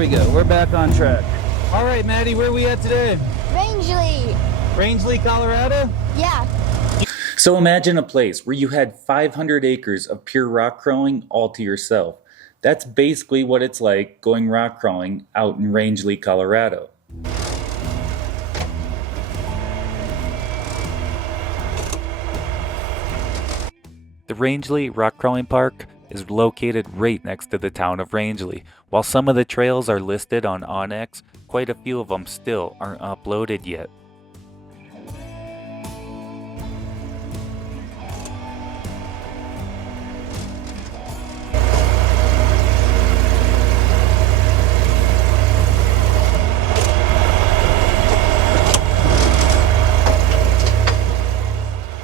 we go. We're back on track. All right, Maddie, where are we at today? Rangeley. Rangeley, Colorado? Yeah. So imagine a place where you had 500 acres of pure rock crawling all to yourself. That's basically what it's like going rock crawling out in Rangeley, Colorado. The Rangeley Rockcrawling Park is located right next to the town of Rangeley. While some of the trails are listed on Onyx, quite a few of them still aren't uploaded yet.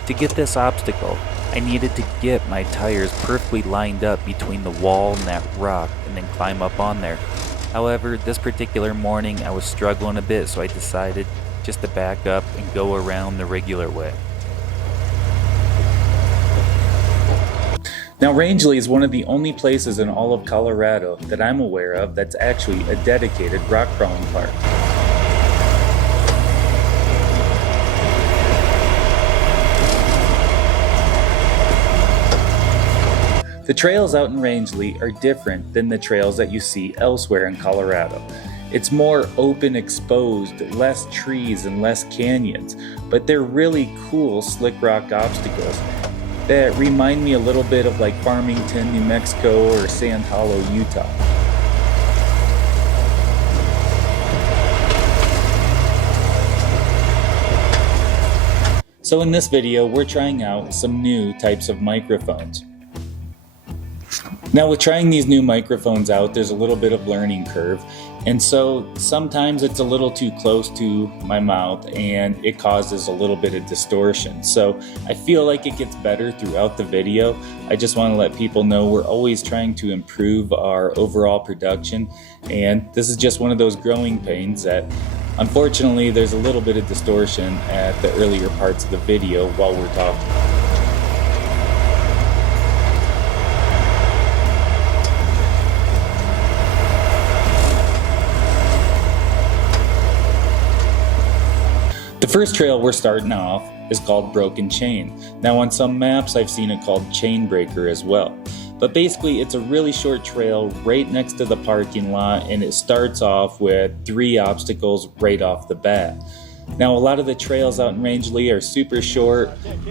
To get this obstacle, I needed to get my tires perfectly lined up between the wall and that rock and then climb up on there. However, this particular morning I was struggling a bit, so I decided just to back up and go around the regular way. Now, Rangeley is one of the only places in all of Colorado that I'm aware of that's actually a dedicated rock crawling park. The trails out in Rangeley are different than the trails that you see elsewhere in Colorado. It's more open, exposed, less trees and less canyons, but they're really cool slick rock obstacles that remind me a little bit of like Farmington, New Mexico or Sand Hollow, Utah. So in this video, we're trying out some new types of microphones. Now with trying these new microphones out, there's a little bit of learning curve, and so sometimes it's a little too close to my mouth and it causes a little bit of distortion. So I feel like it gets better throughout the video. I just want to let people know we're always trying to improve our overall production, and this is just one of those growing pains that unfortunately there's a little bit of distortion at the earlier parts of the video while we're talking. The first trail we're starting off is called Broken Chain. Now on some maps I've seen it called Chain Breaker as well. But basically it's a really short trail right next to the parking lot, and it starts off with 3 obstacles right off the bat. Now a lot of the trails out in Rangeley are super short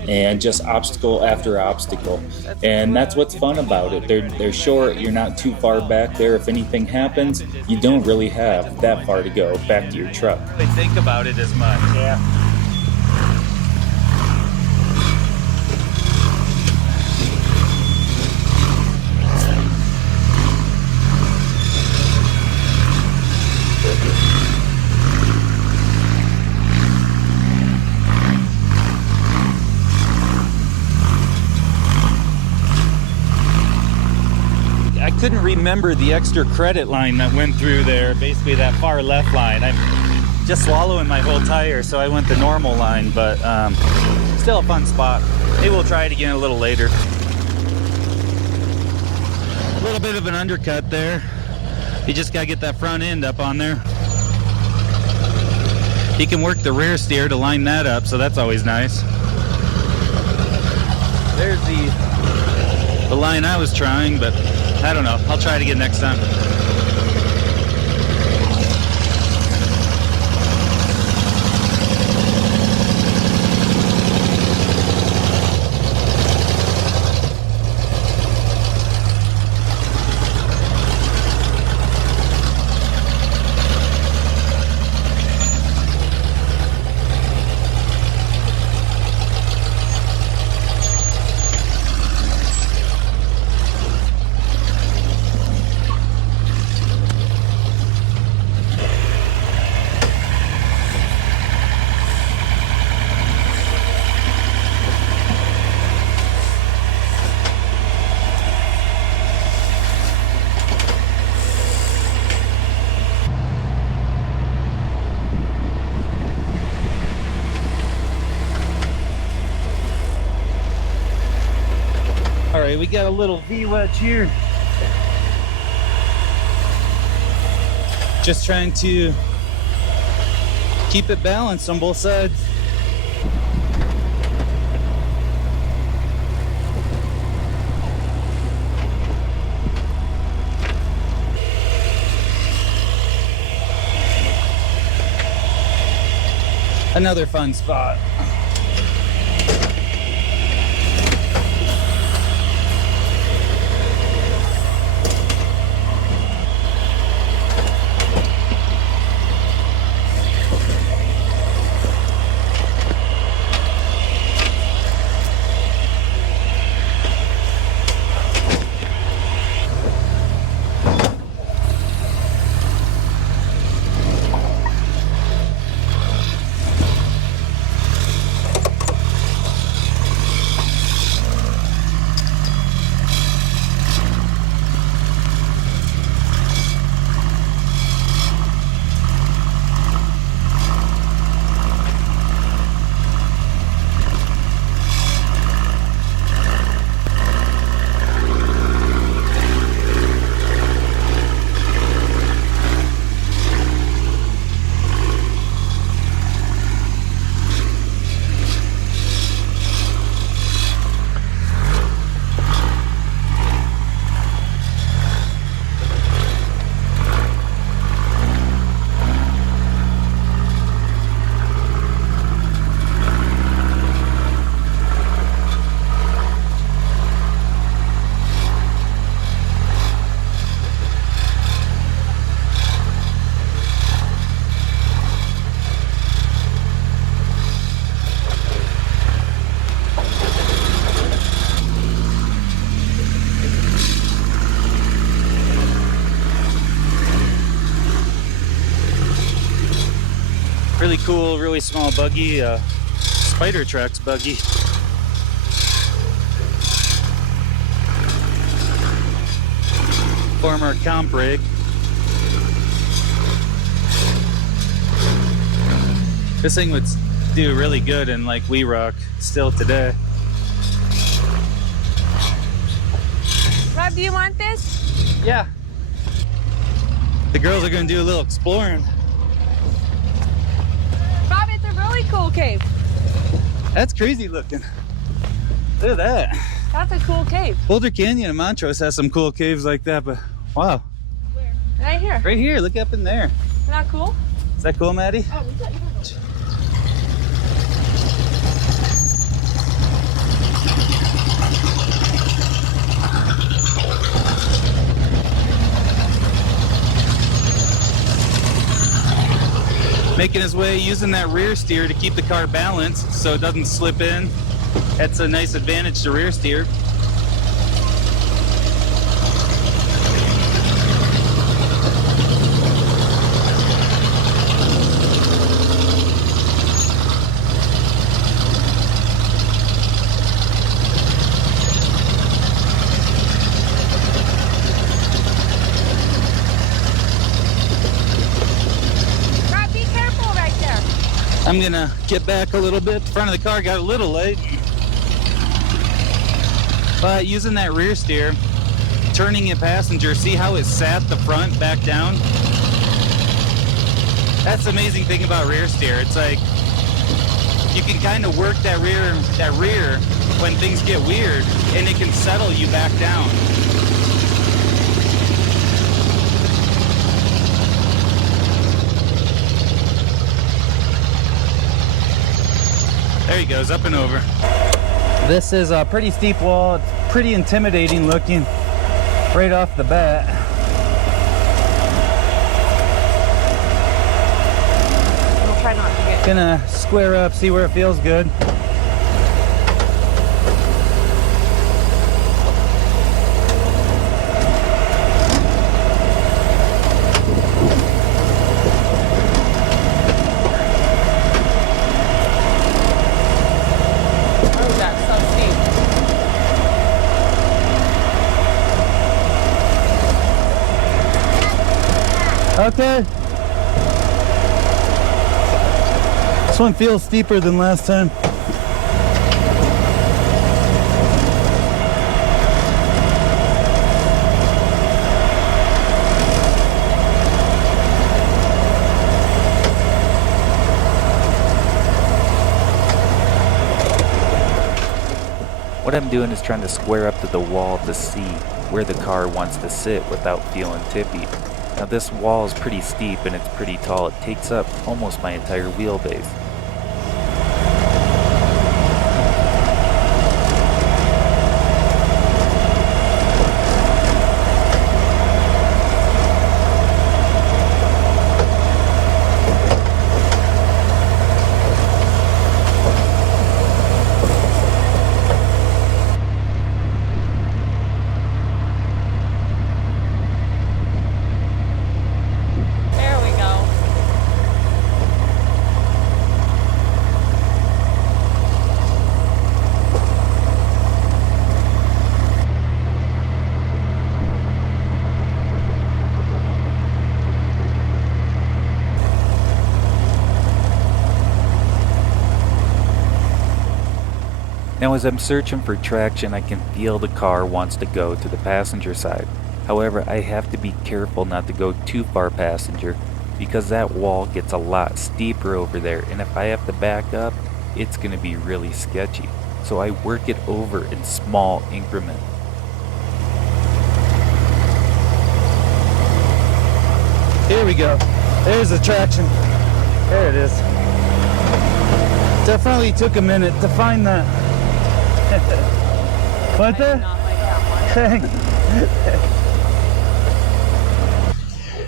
and just obstacle after obstacle, and that's what's fun about it. They're short, you're not too far back there. If anything happens, you don't really have that far to go back to your truck. I think about it as much. Yeah. I couldn't remember the extra credit line that went through there, basically that far left line. I'm just swallowing my whole tire, so I went the normal line, but still a fun spot. Maybe we'll try it again a little later. A little bit of an undercut there. You just gotta get that front end up on there. You can work the rear steer to line that up, so that's always nice. There's the line I was trying, but I don't know. I'll try it again next time. All right, we got a little V-wedge here. Just trying to keep it balanced on both sides. Another fun spot. Really cool, really small buggy, Spider Trucks buggy. Former comp rig. This thing would do really good in like We Rock still today. Rob, do you want this? Yeah. The girls are gonna do a little exploring. Rob, it's a really cool cave. That's crazy looking. Look at that. That's a cool cave. Boulder Canyon in Montrose has some cool caves like that, but wow. Where? Right here. Right here, look up in there. Isn't that cool? Is that cool, Maddie? Oh, we got you. Making his way, using that rear steer to keep the car balanced so it doesn't slip in. That's a nice advantage to rear steer. Rob, be careful right there. I'm gonna get back a little bit. The front of the car got a little late. But using that rear steer, turning a passenger, see how it sat the front back down? That's the amazing thing about rear steer. It's like you can kind of work that rear when things get weird, and it can settle you back down. There he goes, up and over. This is a pretty steep wall. It's pretty intimidating looking right off the bat. We'll try not to get. Gonna square up, see where it feels good. Oh, that's so steep. Okay. This one feels steeper than last time. What I'm doing is trying to square up to the wall to see where the car wants to sit without feeling tippy. Now this wall is pretty steep and it's pretty tall. It takes up almost my entire wheelbase. There we go. Now as I'm searching for traction, I can feel the car wants to go to the passenger side. However, I have to be careful not to go too far passenger because that wall gets a lot steeper over there, and if I have to back up, it's going to be really sketchy. So I work it over in small increments. Here we go. There's the traction. There it is. Definitely took a minute to find that. What I did the? not like that one.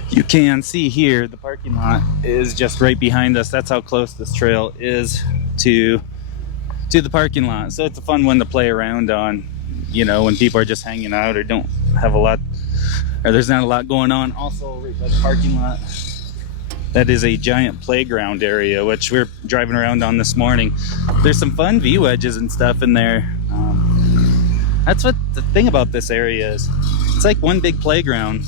You can see here the parking lot is just right behind us. That's how close this trail is to the parking lot. So it's a fun one to play around on, you know, when people are just hanging out or don't have a lot, or there's not a lot going on. Also right by the parking lot, that is a giant playground area, which we're driving around on this morning. There's some fun V-wedges and stuff in there. That's what the thing about this area is. It's like one big playground.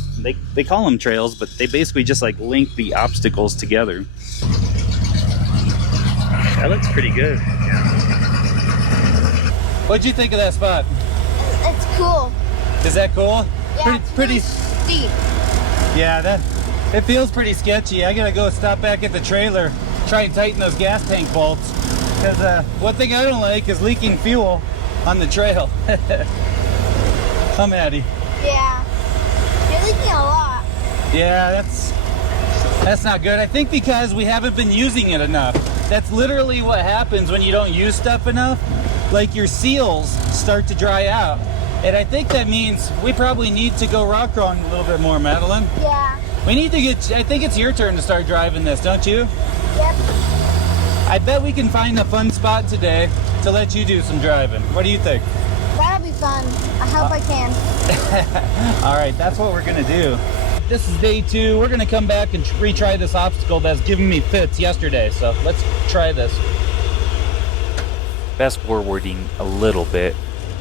They call them trails, but they basically just like link the obstacles together. That looks pretty good. What'd you think of that spot? It's cool. Is that cool? Yeah, Pretty. it's steep. Yeah, it feels pretty sketchy. I gotta go stop back at the trailer, try and tighten those gas tank bolts. Because one thing I don't like is leaking fuel on the trail. Huh, Maddie? Yeah. You're leaking a lot. Yeah, that's not good. I think because we haven't been using it enough. That's literally what happens when you don't use stuff enough. Like your seals start to dry out. And I think that means we probably need to go rock crawling a little bit more, Madeline. Yeah. We need to get, I think it's your turn to start driving this, don't you? Yep. I bet we can find a fun spot today to let you do some driving. What do you think? That'll be fun. I hope I can. All right, that's what we're gonna do. This is day 2. We're gonna come back and retry this obstacle that's given me fits yesterday. So let's try this. Fast forwarding a little bit,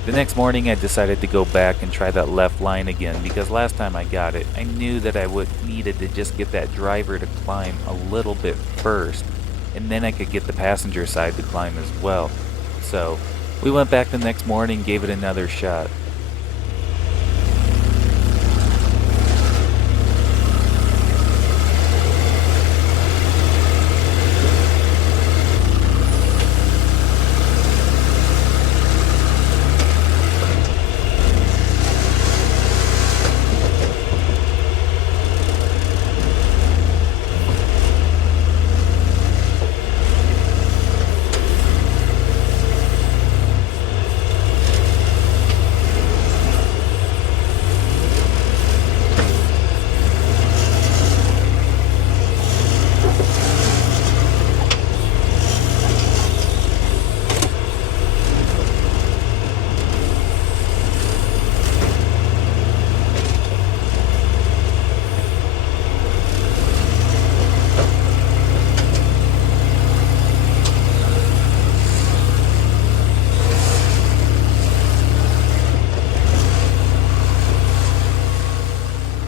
the next morning I decided to go back and try that left line again because last time I got it, I knew that I needed to just get that driver to climb a little bit first, and then I could get the passenger side to climb as well. So we went back the next morning, gave it another shot.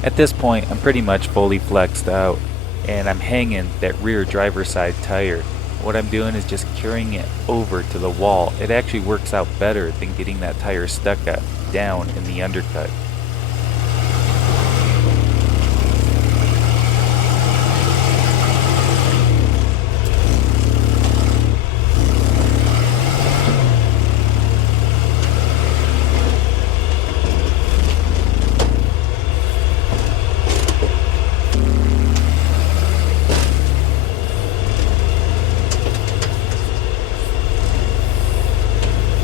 At this point, I'm pretty much fully flexed out, and I'm hanging that rear driver's side tire. What I'm doing is just carrying it over to the wall. It actually works out better than getting that tire stuck down in the undercut.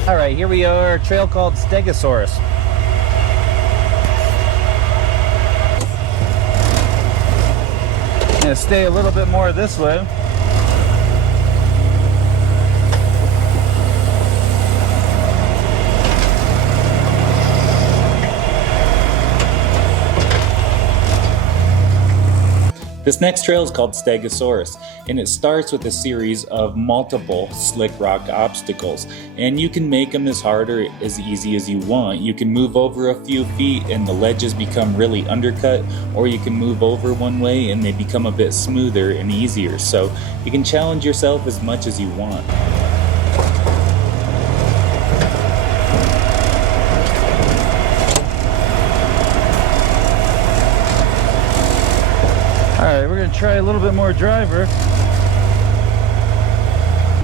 All right, here we are, a trail called Stegosarus. Gonna stay a little bit more this way. This next trail is called Stegosarus, and it starts with a series of multiple slick rock obstacles, and you can make them as hard or as easy as you want. You can move over a few feet and the ledges become really undercut, or you can move over one way and they become a bit smoother and easier, so you can challenge yourself as much as you want. Alright, we're going to try a little bit more driver.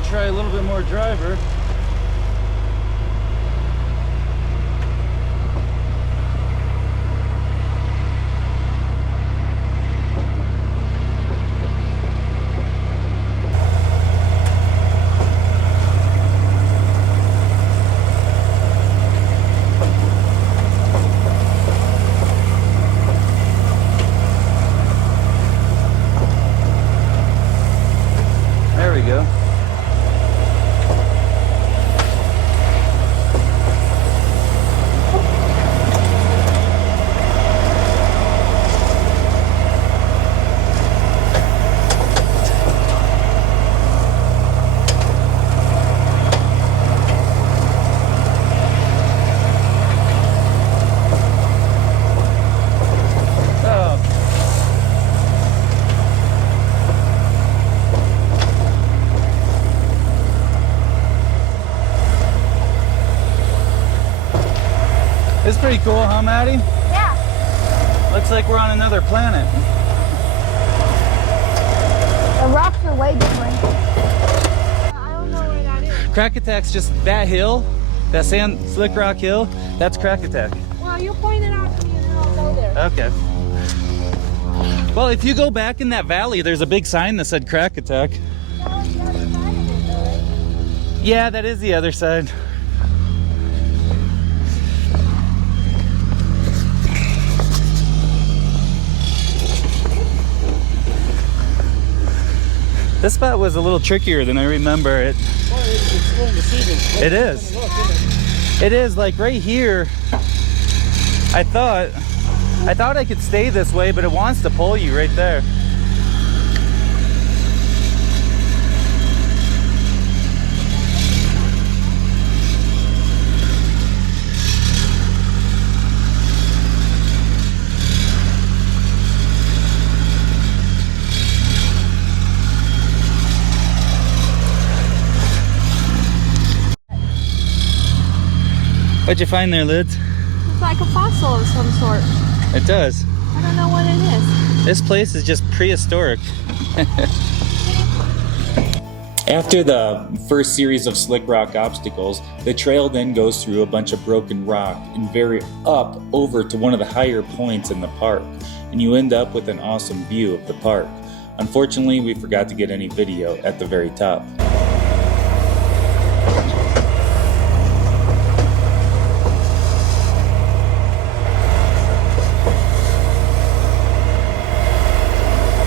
Try a little bit more driver. There we go. It's pretty cool, huh, Maddie? Yeah. Looks like we're on another planet. The rocks are way different. I don't know where that is. Krakatac's just that hill, that sand slick rock hill. That's Krakatac. Well, you point it out to me and then I'll go there. Okay. Well, if you go back in that valley, there's a big sign that said Krakatac. That's the other side of it, though, right? Yeah, that is the other side. This spot was a little trickier than I remember it. Well, it's going to see It is. It is, like right here. I thought I could stay this way, but it wants to pull you right there. What'd you find there, Liz? It's like a fossil of some sort. It does. I don't know what it is. This place is just prehistoric. After the first series of slick rock obstacles, the trail then goes through a bunch of broken rock and very up over to one of the higher points in the park, and you end up with an awesome view of the park. Unfortunately, we forgot to get any video at the very top.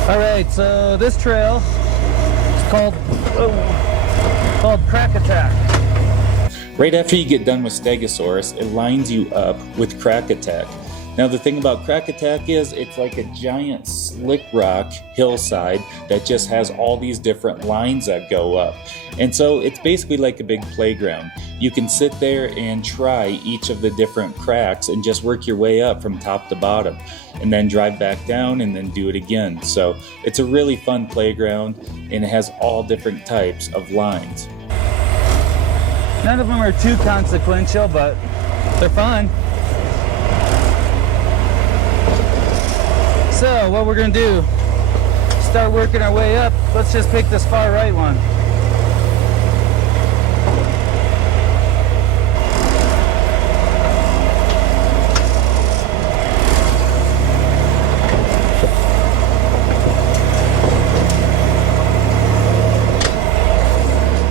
All right, so this trail is called Krakatac. Right after you get done with Stegosarus, it lines you up with Krakatac. Now the thing about Krakatac is it's like a giant slick rock hillside that just has all these different lines that go up. And so it's basically like a big playground. You can sit there and try each of the different cracks and just work your way up from top to bottom, and then drive back down and then do it again. So it's a really fun playground, and it has all different types of lines. None of them are too consequential, but they're fun. So what we're gonna do, start working our way up. Let's just pick this far right one.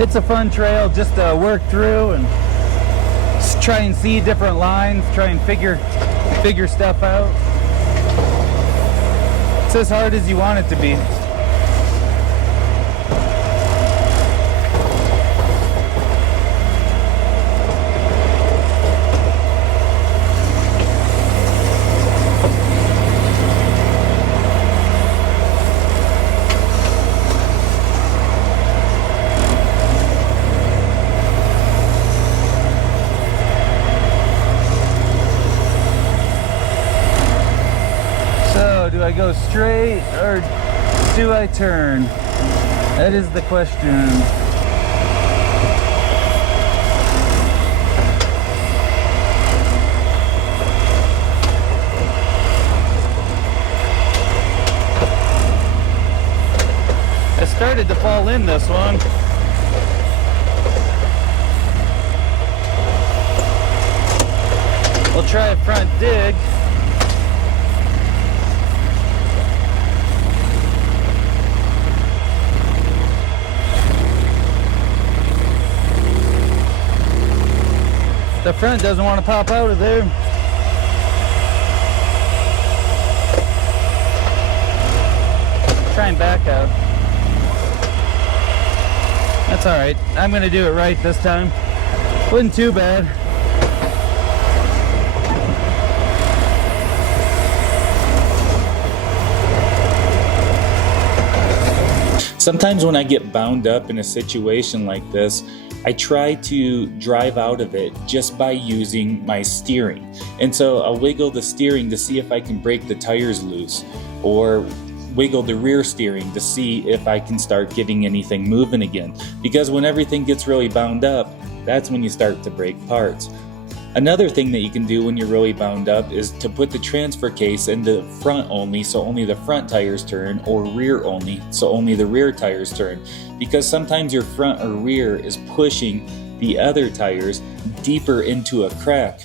It's a fun trail just to work through and Just try and see different lines, try and figure stuff out. It's as hard as you want it to be. Do I go straight or do I turn? That is the question. I started to fall in this one. We'll try a front dig. The front doesn't want to pop out of there. Try and back out. That's all right. I'm going to do it right this time. Wasn't too bad. Sometimes when I get bound up in a situation like this, I try to drive out of it just by using my steering. And so I'll wiggle the steering to see if I can break the tires loose, or wiggle the rear steering to see if I can start getting anything moving again. Because when everything gets really bound up, that's when you start to break parts. Another thing that you can do when you're really bound up is to put the transfer case into front only, so only the front tires turn, or rear only, so only the rear tires turn. Because sometimes your front or rear is pushing the other tires deeper into a crack,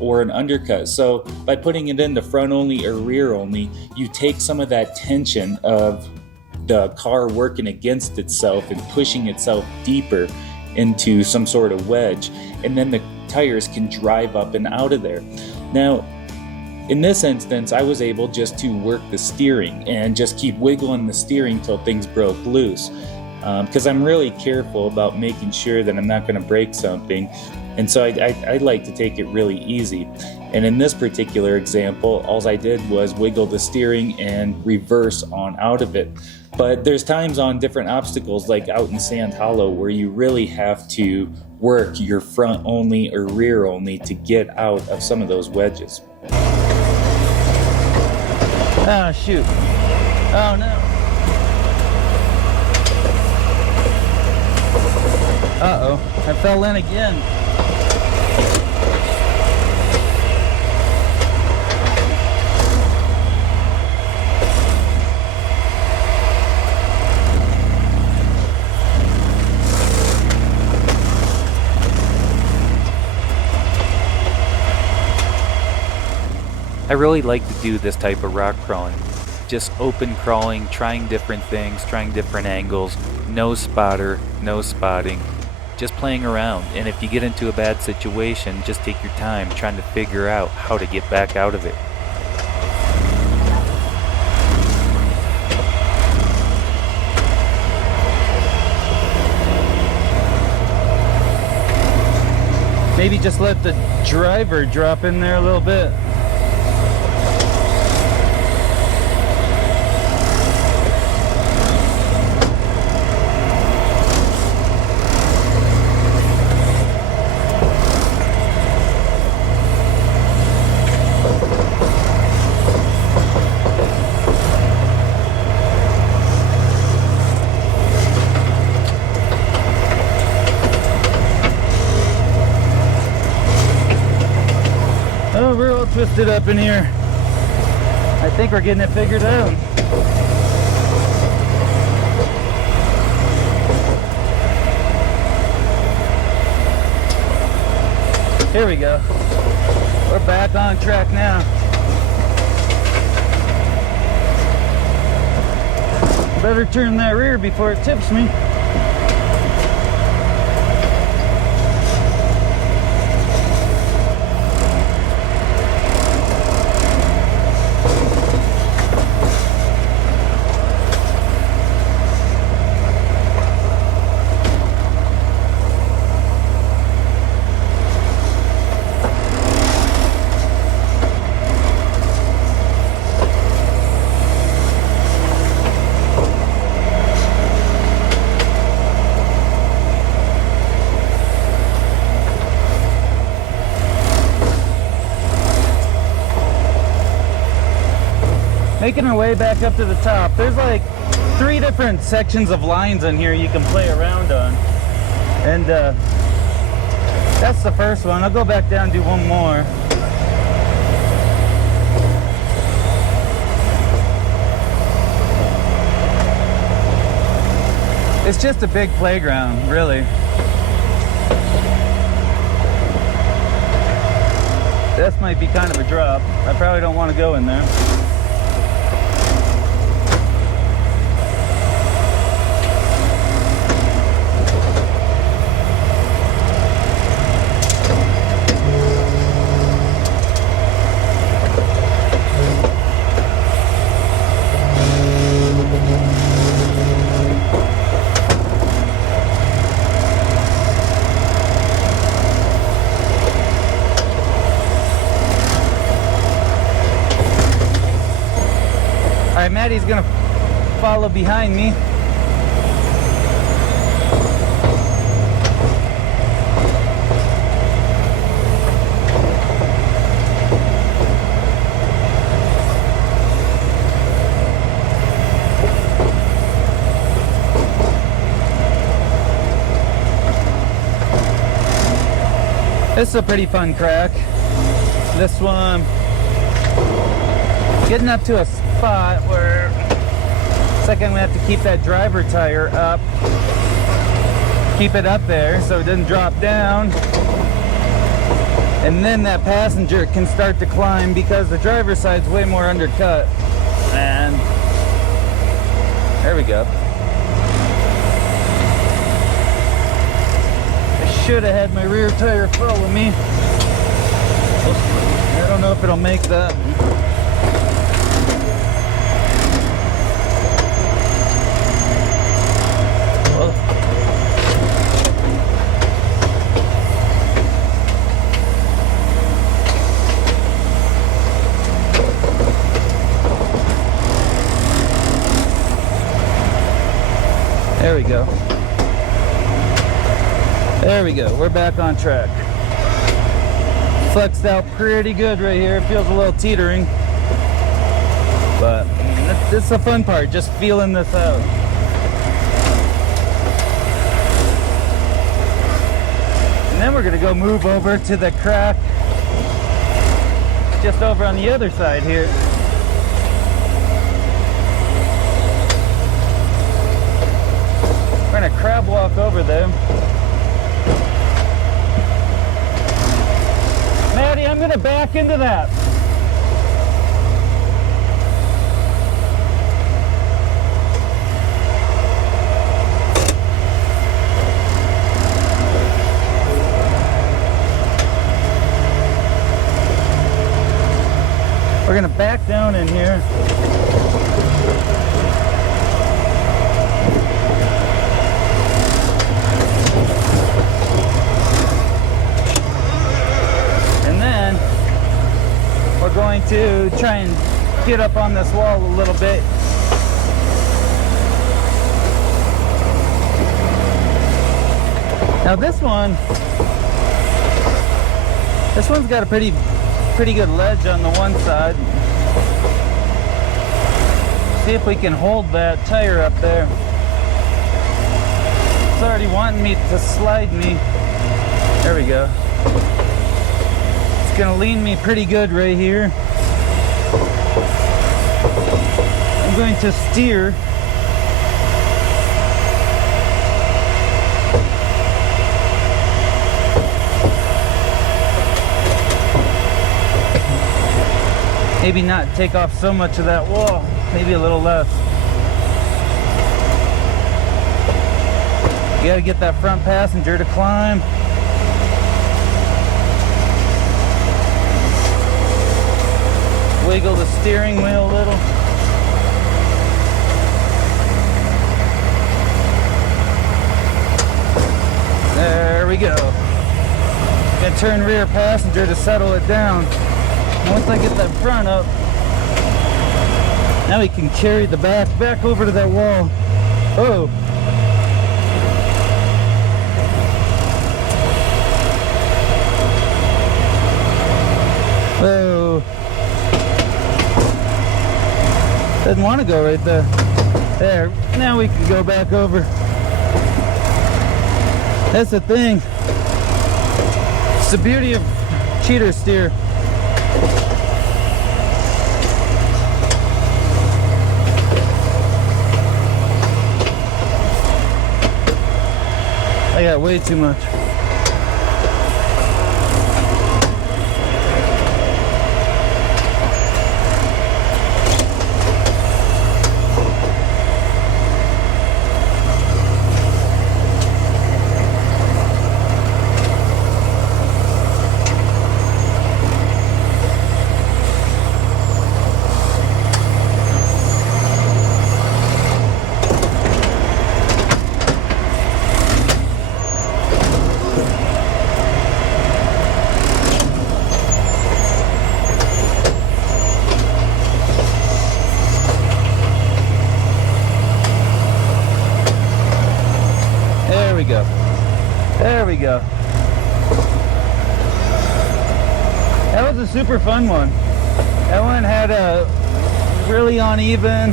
or an undercut. So by putting it into front only or rear only, you take some of that tension of the car working against itself and pushing itself deeper into some sort of wedge, and then the tires can drive up and out of there. Now, in this instance, I was able just to work the steering and just keep wiggling the steering till things broke loose, because I'm really careful about making sure that I'm not going to break something, and so I like to take it really easy. And in this particular example, all I did was wiggle the steering and reverse on out of it. But there's times on different obstacles, like out in Sand Hollow, where you really have to work your front only or rear only to get out of some of those wedges. Ah, shoot. Oh no. Uh-oh, I fell in again. I really like to do this type of rock crawling. Just open crawling, trying different things, trying different angles, no spotter, no spotting, just playing around. And if you get into a bad situation, just take your time trying to figure out how to get back out of it. Maybe just let the driver drop in there a little bit. Oh, we're all twisted up in here. I think we're getting it figured out. Here we go. We're back on track now. Better turn that rear before it tips me. Making our way back up to the top. There's like 3 different sections of lines on here you can play around on. And that's the first one. I'll go back down and do one more. It's just a big playground, really. This might be kind of a drop. I probably don't want to go in there. All right, Maddie's gonna follow behind me. This is a pretty fun crack. This one, getting up to a spot where it's like I'm gonna have to keep that driver tire up, keep it up there so it doesn't drop down, and then that passenger can start to climb because the driver's side's way more undercut. And there we go. I should have had my rear tire follow me. I don't know if it'll make that. There we go. There we go. We're back on track. Flexed out pretty good right here. It feels a little teetering. But this is the fun part, just feeling this out. And then we're going to go move over to the crack just over on the other side here. We're gonna crab walk over there. Maddie, I'm gonna back into that. We're gonna back down in here. We're going to try and get up on this wall a little bit. Now this one's got a pretty good ledge on the one side. See if we can hold that tire up there. It's already wanting me to slide me. There we go. It's gonna lean me pretty good right here. I'm going to steer. Maybe not take off so much of that wall, maybe a little less. You gotta get that front passenger to climb. Wiggle the steering wheel a little. There we go. Gonna turn rear passenger to settle it down. Once I get that front up, now we can carry the back over to that wall. Oh. Oh. Doesn't want to go right there. There, now we can go back over. That's the thing. It's the beauty of cheater steer. I got way too much. There we go. That was a super fun one. That one had a really uneven,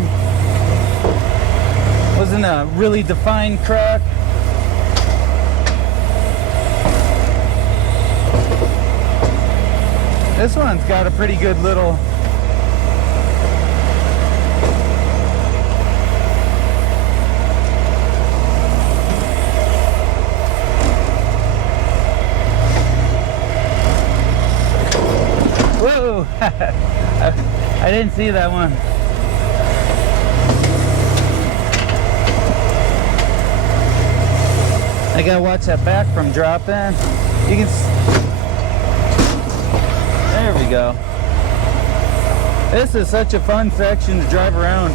wasn't a really defined crack. This one's got a pretty good little whoa! I didn't see that one. I gotta watch that back from dropping. You can. There we go. This is such a fun section to drive around.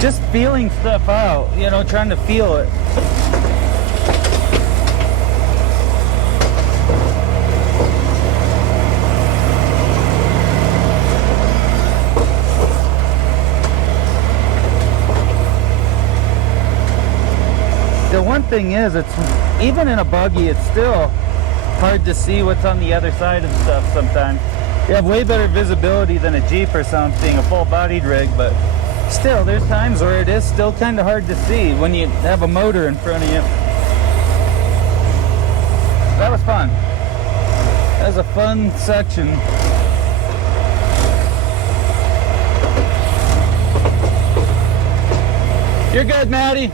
Just feeling stuff out, you know, trying to feel it. The one thing is, it's even in a buggy, it's still hard to see what's on the other side of stuff sometimes. You have way better visibility than a Jeep or something, a full-bodied rig, but still, there's times where it is still kind of hard to see when you have a motor in front of you. That was fun. That was a fun section. You're good, Maddie.